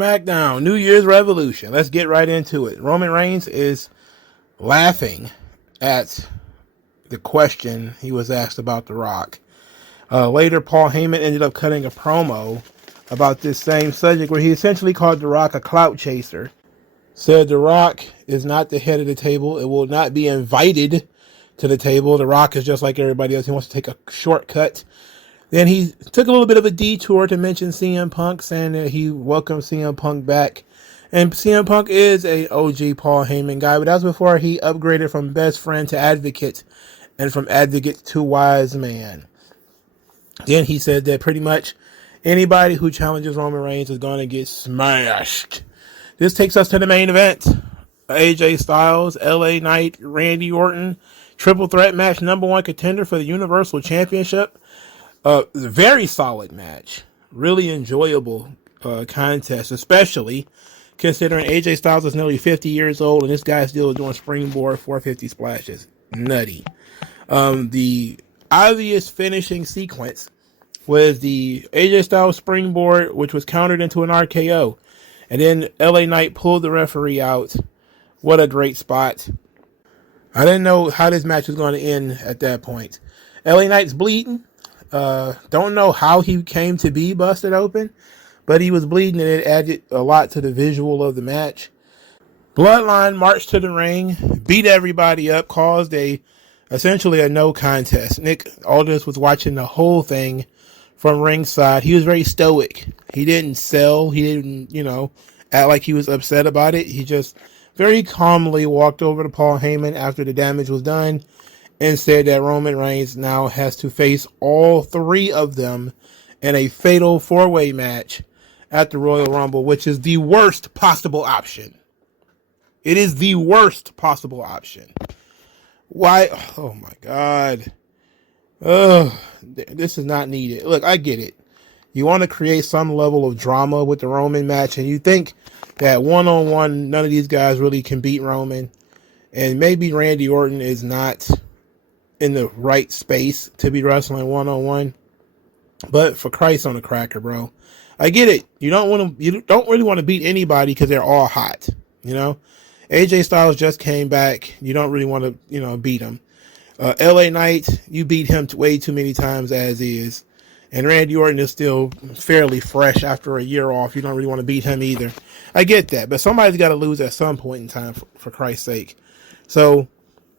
Smackdown, New Year's Revolution. Let's get right into it. Roman Reigns is laughing at the question he was asked about The Rock. Later, Paul Heyman ended up cutting a promo about this same subject where he essentially called The Rock a clout chaser. Said The Rock is not the head of the table. It will not be invited to the table. The Rock is just like everybody else. He wants to take a shortcut. Then he took a little bit of a detour to mention CM Punk, saying that he welcomed CM Punk back. And CM Punk is a OG Paul Heyman guy, but that was before he upgraded from best friend to advocate, and from advocate to wise man. Then he said that pretty much anybody who challenges Roman Reigns is going to get smashed. This takes us to the main event. AJ Styles, LA Knight, Randy Orton, triple threat match, number one contender for the Universal Championship. Very solid match. Really enjoyable contest, especially considering AJ Styles is nearly 50 years old and this guy's still doing springboard 450 splashes. Nutty. The obvious finishing sequence was the AJ Styles springboard, which was countered into an RKO. And then LA Knight pulled the referee out. What a great spot. I didn't know how this match was going to end at that point. LA Knight's bleeding. Don't know how he came to be busted open, but he was bleeding and it added a lot to the visual of the match. Bloodline marched to the ring, beat everybody up, caused essentially a no contest. Nick Aldis was watching the whole thing from ringside. He was very stoic. He didn't sell. He didn't, act like he was upset about it. He just very calmly walked over to Paul Heyman after the damage was done and said that Roman Reigns now has to face all three of them in a fatal four-way match at the Royal Rumble, which is the worst possible option. It is the worst possible option. Why? Oh my God. This is not needed. Look, I get it. You want to create some level of drama with the Roman match, and you think that one-on-one, none of these guys really can beat Roman, and maybe Randy Orton is not in the right space to be wrestling one-on-one. But for Christ on a cracker, bro. I get it. You don't really want to beat anybody because they're all hot. AJ Styles just came back. You don't really want to, beat him. LA Knight, you beat him way too many times as is. And Randy Orton is still fairly fresh after a year off. You don't really want to beat him either. I get that. But somebody's got to lose at some point in time, for Christ's sake. So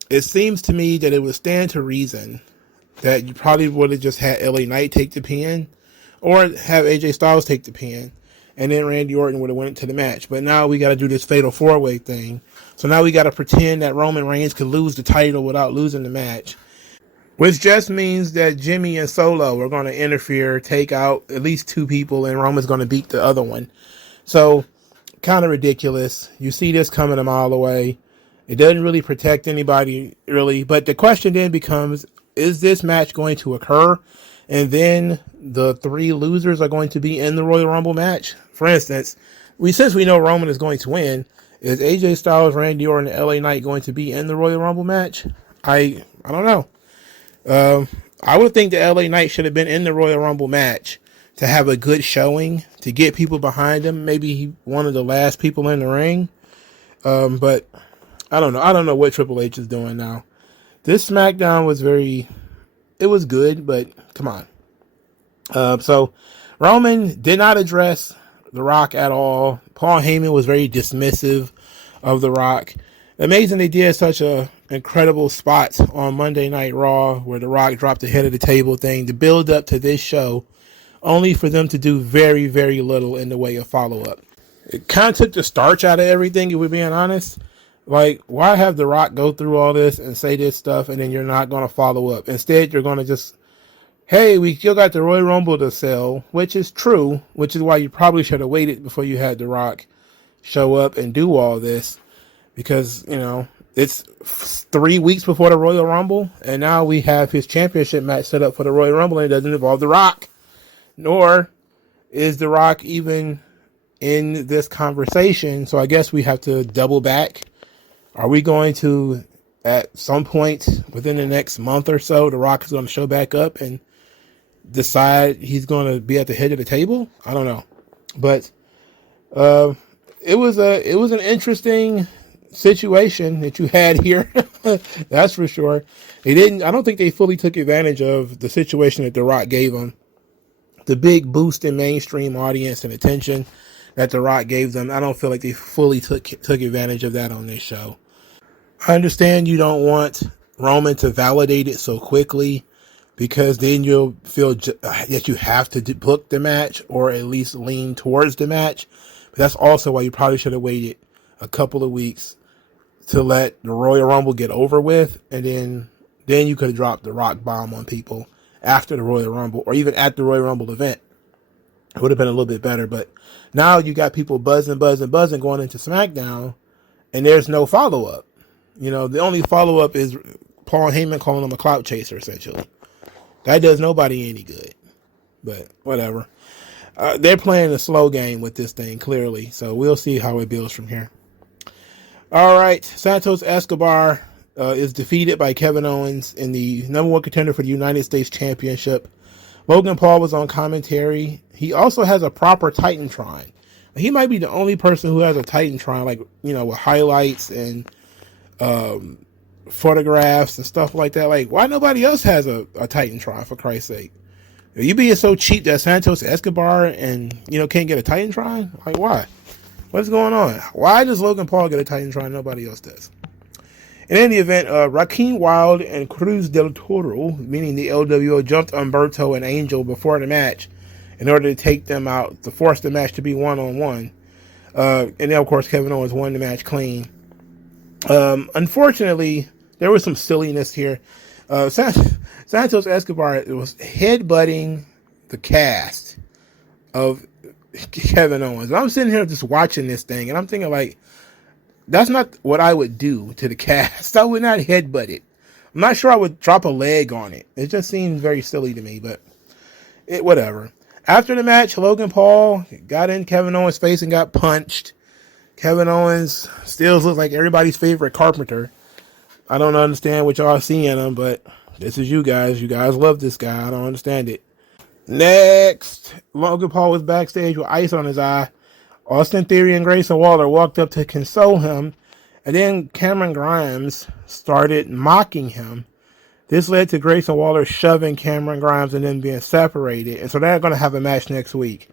it seems to me that it would stand to reason that you probably would have just had LA Knight take the pin or have AJ Styles take the pin, and then Randy Orton would have went to the match. But now we got to do this fatal four-way thing. So now we got to pretend that Roman Reigns could lose the title without losing the match, which just means that Jimmy and Solo are going to interfere, take out at least two people, and Roman's going to beat the other one. So kind of ridiculous. You see this coming a mile away. It doesn't really protect anybody, really. But the question then becomes, is this match going to occur? And then the three losers are going to be in the Royal Rumble match. For instance, since we know Roman is going to win, is AJ Styles, Randy Orton, and LA Knight going to be in the Royal Rumble match? I don't know. I would think that LA Knight should have been in the Royal Rumble match to have a good showing, to get people behind him. Maybe he one of the last people in the ring. But I don't know. I don't know what Triple H is doing now. This SmackDown was it was good, but come on. So Roman did not address The Rock at all. Paul Heyman was very dismissive of The Rock. Amazing they did such a incredible spot on Monday Night Raw where The Rock dropped the head of the table thing to build up to this show, only for them to do very, very little in the way of follow-up. It kind of took the starch out of everything, if we're being honest. Like, why have The Rock go through all this and say this stuff and then you're not going to follow up? Instead, you're going to just, hey, we still got the Royal Rumble to sell, which is true, which is why you probably should have waited before you had The Rock show up and do all this. Because, it's 3 weeks before the Royal Rumble, and now we have his championship match set up for the Royal Rumble, and it doesn't involve The Rock. Nor is The Rock even in this conversation, so I guess we have to double back. Are we going to, at some point within the next month or so, The Rock is going to show back up and decide he's going to be at the head of the table? I don't know. But Uh, it was an interesting situation that you had here. That's for sure. I don't think they fully took advantage of the situation that The Rock gave them. The big boost in mainstream audience and attention that The Rock gave them. I don't feel like they fully took advantage of that on this show. I understand you don't want Roman to validate it so quickly, because then you'll feel that you have to book the match or at least lean towards the match. But that's also why you probably should have waited a couple of weeks to let the Royal Rumble get over with, and then you could have dropped the Rock bomb on people after the Royal Rumble, or even at the Royal Rumble event. It would have been a little bit better. But now you got people buzzing going into SmackDown, and there's no follow-up. The only follow-up is Paul Heyman calling him a clout chaser, essentially. That does nobody any good. But whatever. They're playing a slow game with this thing, clearly. So we'll see how it builds from here. All right. Santos Escobar is defeated by Kevin Owens in the #1 contender for the United States Championship. Logan Paul was on commentary. He also has a proper Titantron. He might be the only person who has a Titantron, with highlights and photographs and stuff like that. Like, why nobody else has a Titantron, for Christ's sake? Are you being so cheap that Santos Escobar and can't get a Titantron? Like, why? What's going on? Why does Logan Paul get a Titantron and nobody else does? And in the event, Raheem Wild and Cruz del Toro, meaning the LWO, jumped Humberto and Angel before the match in order to take them out, to force the match to be one-on-one. And then, of course, Kevin Owens won the match clean. Unfortunately, there was some silliness here. Santos Escobar was headbutting the cast of Kevin Owens. And I'm sitting here just watching this thing, and I'm thinking, like, that's not what I would do to the cast. I would not headbutt it. I'm not sure I would drop a leg on it. It just seems very silly to me, but whatever. After the match, Logan Paul got in Kevin Owens' face and got punched. Kevin Owens still looks like everybody's favorite carpenter. I don't understand what y'all see in him, but this is you guys. You guys love this guy. I don't understand it. Next, Logan Paul was backstage with ice on his eye. Austin Theory and Grayson Waller walked up to console him, and then Cameron Grimes started mocking him. This led to Grayson Waller shoving Cameron Grimes and then being separated, and so they're going to have a match next week.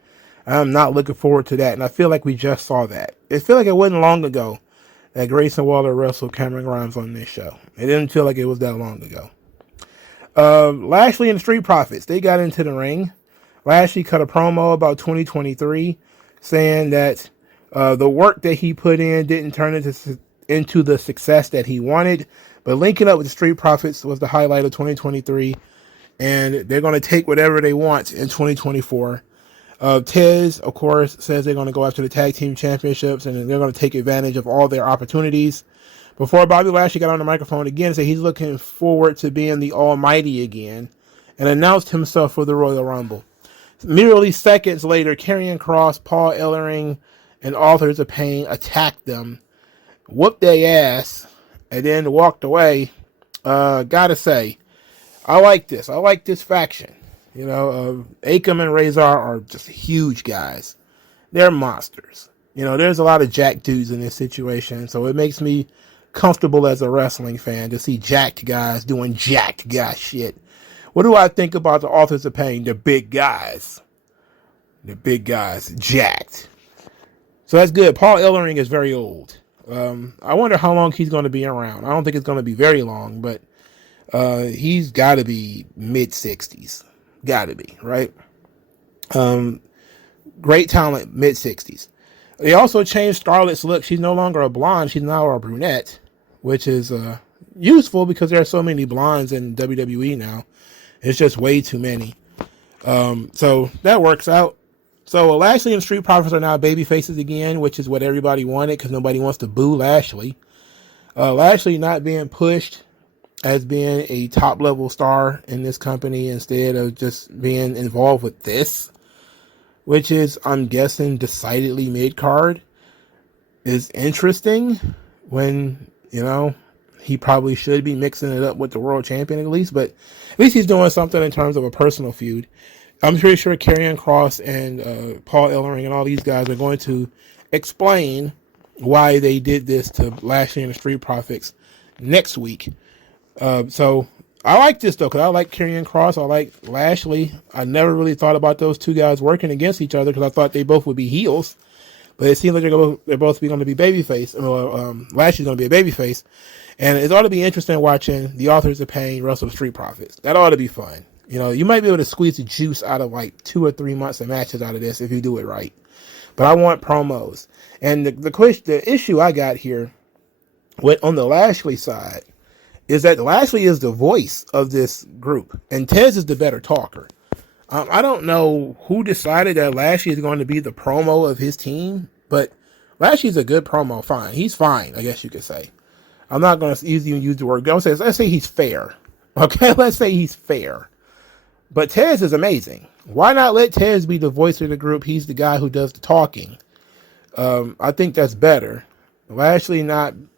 I'm not looking forward to that, and I feel like we just saw that. It feel like it wasn't long ago that Grayson Waller wrestled Cameron Grimes on this show. It didn't feel like it was that long ago. Lashley and the Street Profits, they got into the ring. Lashley cut a promo about 2023, saying that the work that he put in didn't turn into the success that he wanted, but linking up with the Street Profits was the highlight of 2023, and they're going to take whatever they want in 2024. Tez, of course, says they're going to go after the tag team championships, and they're going to take advantage of all their opportunities. Before Bobby Lashley got on the microphone again, said he's looking forward to being the Almighty again, and announced himself for the Royal Rumble. Merely seconds later, Karrion, Kross, Paul Ellering, and Authors of Pain attacked them, whooped their ass, and then walked away. Gotta say, I like this. I like this faction. Akam and Razor are just huge guys. They're monsters. There's a lot of jacked dudes in this situation, so it makes me comfortable as a wrestling fan to see jacked guys doing jacked guy shit. What do I think about the Authors of Pain? They're big guys. They're big guys. Jacked. So that's good. Paul Ellering is very old. I wonder how long he's going to be around. I don't think it's going to be very long, but he's got to be mid-60s. Got to be, right? Great talent, mid-60s. They also changed Scarlett's look. She's no longer a blonde. She's now a brunette, which is useful because there are so many blondes in WWE now. It's just way too many. So that works out. So Lashley and Street Profits are now baby faces again, which is what everybody wanted because nobody wants to boo Lashley. Lashley not being pushed as being a top-level star in this company instead of just being involved with this, which is, I'm guessing, decidedly mid-card, is interesting when, he probably should be mixing it up with the world champion at least, but at least he's doing something in terms of a personal feud. I'm pretty sure Karrion Kross and Paul Ellering and all these guys are going to explain why they did this to Lashley and the Street Profits next week. So I like this though, because I like Karrion Kross. I like Lashley. I never really thought about those two guys working against each other because I thought they both would be heels. But it seems like they're both going to be babyface. Lashley's going to be a babyface. And it ought to be interesting watching the Authors of Pain wrestle Street Profits. That ought to be fun. You know, you might be able to squeeze the juice out of like 2 or 3 months of matches out of this if you do it right. But I want promos. And the issue I got here on the Lashley side is that Lashley is the voice of this group. And Tez is the better talker. I don't know who decided that Lashley is going to be the promo of his team, but Lashley's a good promo. Fine. He's fine, I guess you could say. I'm not going to even use the word go. Let's say he's fair. Okay, let's say he's fair. But Tez is amazing. Why not let Tez be the voice of the group? He's the guy who does the talking. I think that's better. Lashley doesn't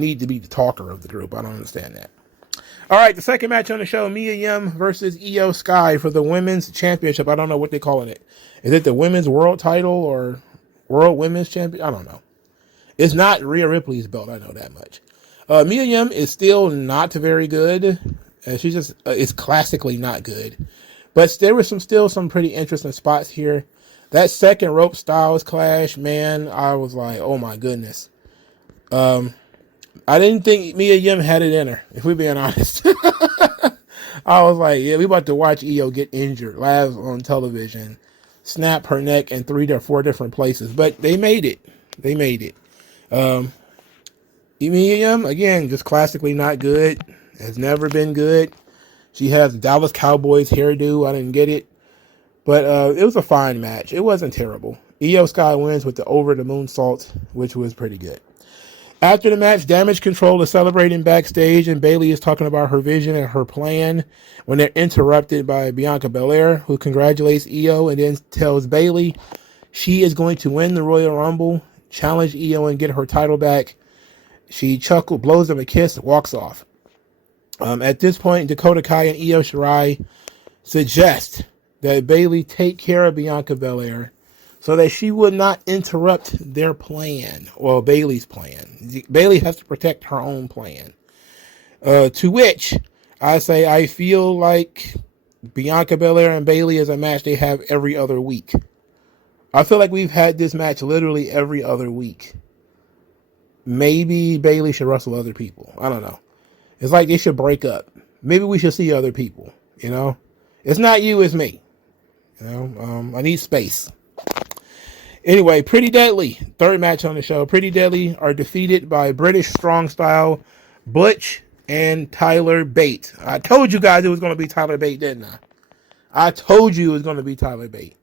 need to be the talker of the group. I don't understand that. All right, the second match on the show, Mia Yim versus Io Sky for the Women's Championship. I don't know what they're calling it. Is it the Women's World Title or World Women's Champion? I don't know. It's not Rhea Ripley's belt. I know that much. Mia Yim is still not very good. She just is classically not good. But there were still some pretty interesting spots here. That second rope styles clash, man, I was like, oh my goodness. I didn't think Mia Yim had it in her, if we're being honest. I was like, yeah, we about to watch Io get injured live on television, snap her neck in 3 or 4 different places. But they made it. They made it. Mia Yim, again, just classically not good. Has never been good. She has Dallas Cowboys hairdo. I didn't get it. But it was a fine match. It wasn't terrible. Io Sky wins with the over the moonsault, which was pretty good. After the match, Damage Control is celebrating backstage, and Bayley is talking about her vision and her plan when they're interrupted by Bianca Belair, who congratulates Io and then tells Bayley she is going to win the Royal Rumble, challenge Io and get her title back. She chuckles, blows them a kiss, walks off. At this point, Dakota Kai and Io Shirai suggest that Bayley take care of Bianca Belair so that she would not interrupt their plan, or Bayley's plan. Bayley has to protect her own plan. To which I say I feel like Bianca Belair and Bayley is a match they have every other week. I feel like we've had this match literally every other week. Maybe Bayley should wrestle other people. I don't know. It's like they should break up. Maybe we should see other people, you know? It's not you, it's me. You know, I need space. Anyway, Pretty Deadly, third match on the show. Pretty Deadly are defeated by British Strong Style, Butch and Tyler Bate. I told you guys it was going to be Tyler Bate, didn't I? I told you it was going to be Tyler Bate.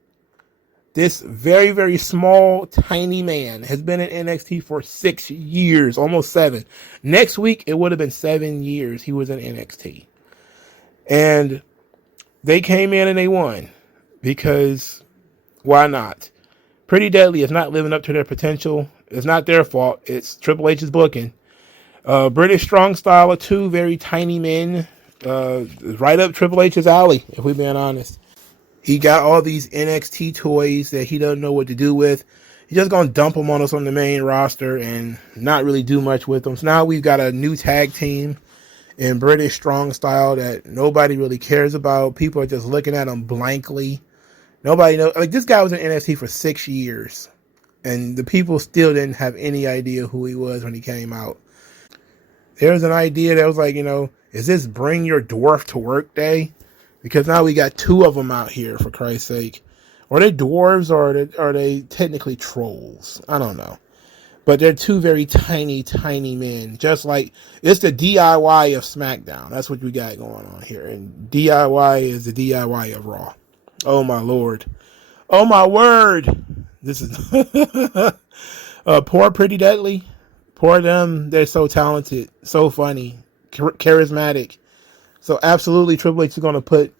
This very, very small, tiny man has been in NXT for 6 years, almost 7. Next week, it would have been 7 years he was in NXT. And they came in and they won. Because, why not? Pretty Deadly is not living up to their potential. It's not their fault. It's Triple H's booking. British Strong Style are 2 very tiny men. Right up Triple H's alley, if we're being honest. He got all these NXT toys that he doesn't know what to do with. He's just going to dump them on us on the main roster and not really do much with them. So now we've got a new tag team in British Strong Style that nobody really cares about. People are just looking at them blankly. Nobody knows. Like, this guy was in NXT for 6 years, and the people still didn't have any idea who he was when he came out. There was an idea that was like, you know, is this bring your dwarf to work day? Because now we got 2 of them out here, for Christ's sake. Are they dwarves or are they technically trolls? I don't know. But they're 2 very tiny, tiny men. Just like, it's the DIY of SmackDown. That's what we got going on here. And DIY is the DIY of Raw. Oh, my Lord. Oh, my word. This is... poor Pretty Deadly. Poor them. They're so talented. So funny. Charismatic. So absolutely Triple H is going to put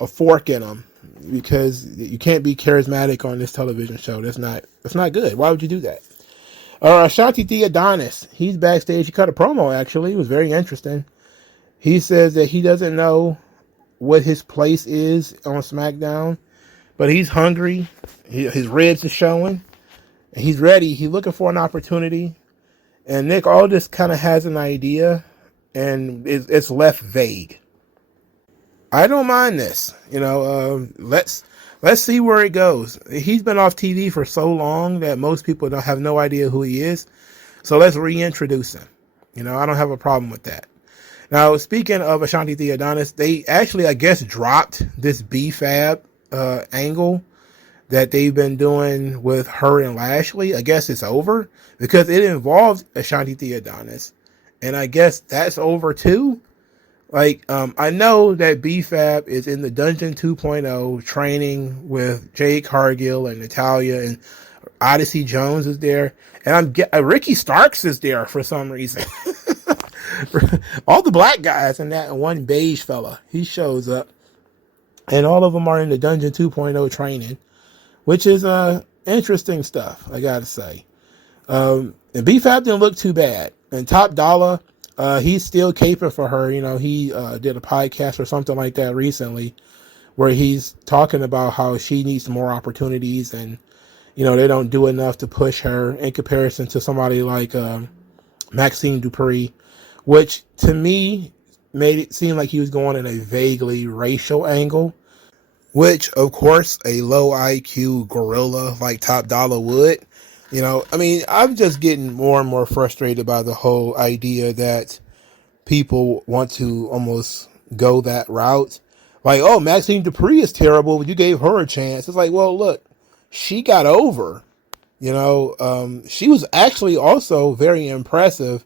a fork in them. Because you can't be charismatic on this television show. That's not good. Why would you do that? Ashanti Theodonis. He's backstage. He cut a promo, actually. It was very interesting. He says that he doesn't know what his place is on SmackDown. but he's hungry. His ribs are showing. And he's ready. He's looking for an opportunity. And Nick Aldis kind of has an idea, and it's left vague. I don't mind this. Let's see where it goes. He's been off TV for so long that most people don't have no idea who he is. So let's reintroduce him. I don't have a problem with that. Now, speaking of Ashanti Theodonis, they actually, I guess, dropped this B-Fab angle that they've been doing with her and Lashley. I guess it's over because it involved Ashanti Theodonis. And I guess that's over too. I know that B-Fab is in the Dungeon 2.0 training with Jade Cargill and Natalia, and Odyssey Jones is there. And Ricky Starks is there for some reason. All the black guys and that one beige fella, he shows up. And all of them are in the Dungeon 2.0 training, which is interesting stuff, I gotta say. And B-Fab didn't look too bad. And Top Dollar, he's still caping for her. He did a podcast or something like that recently where he's talking about how she needs more opportunities and, they don't do enough to push her in comparison to somebody like Maxine Dupree, which to me made it seem like he was going in a vaguely racial angle, which of course a low IQ gorilla like Top Dollar would. I'm just getting more and more frustrated by the whole idea that people want to almost go that route. Like, oh, Maxine Dupree is terrible, but you gave her a chance. It's like, well, look, she got over. She was actually also very impressive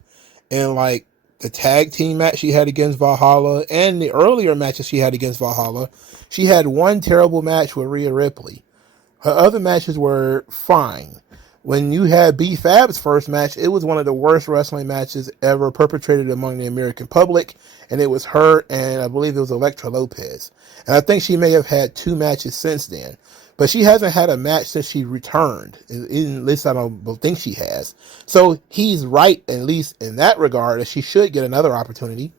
in like the tag team match she had against Valhalla and the earlier matches she had against Valhalla. She had one terrible match with Rhea Ripley. Her other matches were fine. When you had B-Fab's first match, it was one of the worst wrestling matches ever perpetrated among the American public, and it was her and I believe it was Elektra Lopez. And I think she may have had 2 matches since then, but she hasn't had a match since she returned. At least I don't think she has. So he's right, at least in that regard, that she should get another opportunity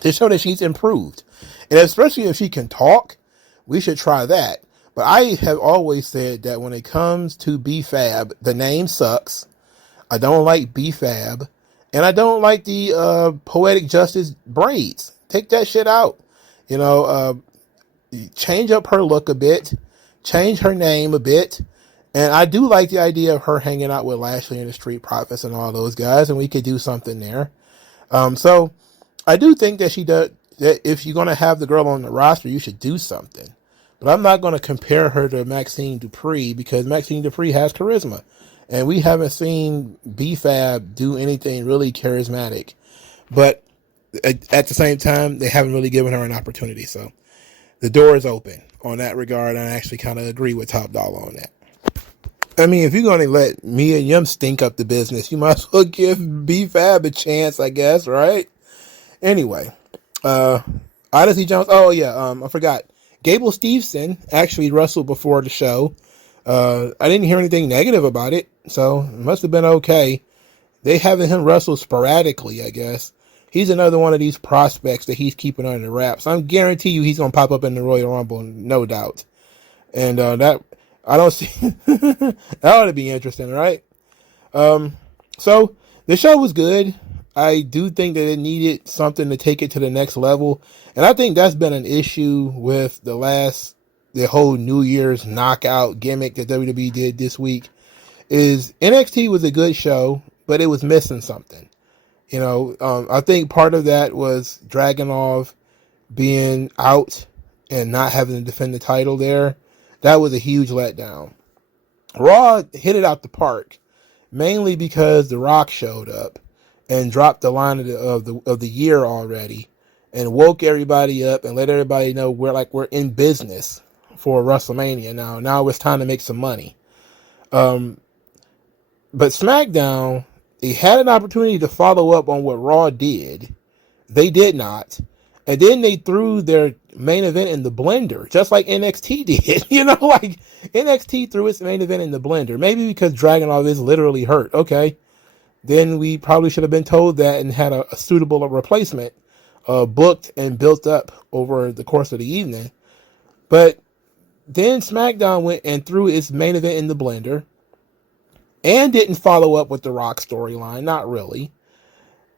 to show that she's improved. And especially if she can talk, we should try that. But I have always said that when it comes to B-Fab, the name sucks. I don't like B-Fab. And I don't like the Poetic Justice braids. Take that shit out. Change up her look a bit. Change her name a bit. And I do like the idea of her hanging out with Lashley and the Street Profits and all those guys. And we could do something there. So I do think that that if you're going to have the girl on the roster, you should do something. But I'm not going to compare her to Maxine Dupree because Maxine Dupree has charisma. And we haven't seen B-Fab do anything really charismatic. But at the same time, they haven't really given her an opportunity. So the door is open on that regard. And I actually kind of agree with Top Dollar on that. I mean, if you're going to let Mia Yim stink up the business, you might as well give B-Fab a chance, I guess, right? Anyway, Odyssey Jones. Oh, yeah, I forgot. Gable Steveson actually wrestled before the show. I didn't hear anything negative about it, so it must have been okay. They having him wrestle sporadically, I guess. He's another one of these prospects that he's keeping under wraps. I guarantee you he's going to pop up in the Royal Rumble, no doubt. And that, I don't see, that ought to be interesting, right? So the show was good. I do think that it needed something to take it to the next level. And I think that's been an issue with the whole New Year's knockout gimmick that WWE did this week. Is NXT was a good show, but it was missing something. I think part of that was Dragunov being out and not having to defend the title there. That was a huge letdown. Raw hit it out the park, mainly because The Rock showed up and dropped the line of the year already, and woke everybody up and let everybody know we're in business for WrestleMania now. Now it's time to make some money. But SmackDown, they had an opportunity to follow up on what Raw did. They did not. And then they threw their main event in the blender, just like NXT did. NXT threw its main event in the blender. Maybe because Dragunov is literally hurt. Okay. Then we probably should have been told that and had a suitable replacement booked and built up over the course of the evening. But then SmackDown went and threw its main event in the blender and didn't follow up with the Rock storyline, not really.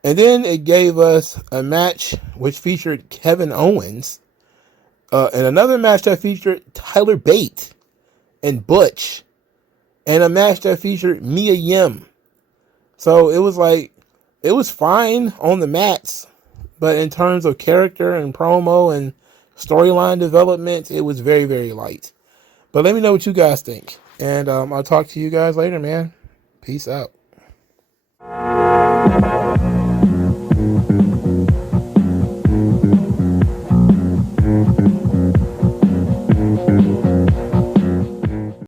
And then it gave us a match which featured Kevin Owens, and another match that featured Tyler Bate and Butch, and a match that featured Mia Yim. So it was like, it was fine on the mats, but in terms of character and promo and storyline development, it was very, very light. But let me know what you guys think. And I'll talk to you guys later, man. Peace out.